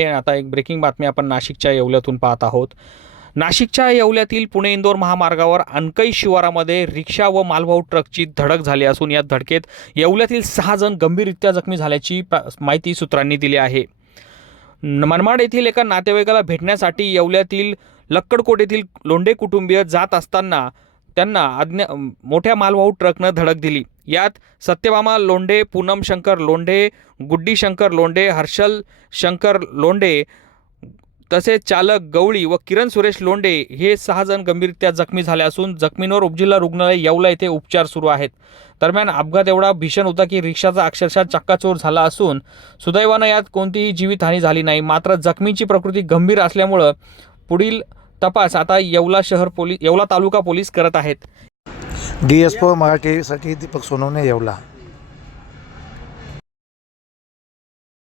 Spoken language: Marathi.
आहे। आता एक ब्रेकिंग बातमी आपण नाशिकच्या येवल्यातून पाहत आहोत। नाशिकच्या येवल्यातील पुणे इंदोर महामार्गावर अनकई शिवारामध्ये रिक्षा व मालवाहू ट्रकची धडक झाली असून या धडकेत येवल्यातील 6 जण गंभीररित्या जखमी झाल्याची माहिती सूत्रांनी दिली आहे। मनमाड येथील एका नातेवाईकाला भेटण्यासाठी येवल्यातील लक्कडकोट येथील लोंढे कुटुंबीय जात असताना त्यांना मोठ्या मालवाहू ट्रकनं धडक दिली। यात सत्यभामा लोंढे, पूनम शंकर लोंढे, गुड्डी शंकर लोंढे, हर्षल शंकर लोंढे तसेच चालक गवळी व किरण सुरेश लोंढे हे 6 जण गंभीररित्या जखमी झाले असून जखमींवर उपजिल्हा रुग्णालय येवला येथे उपचार सुरू आहेत। दरम्यान अपघात एवढा भीषण होता की रिक्षाचा अक्षरशः चक्काचूर झाला असून सुदैवाने यात कोणतीही जीवितहानी झाली नाही। मात्र जखमींची प्रकृती गंभीर असल्यामुळे पुढील तपास आता येवला तालुका पोलीस करत आहेत। DSP मराठीसाठी दीपक सोनवणे येवला।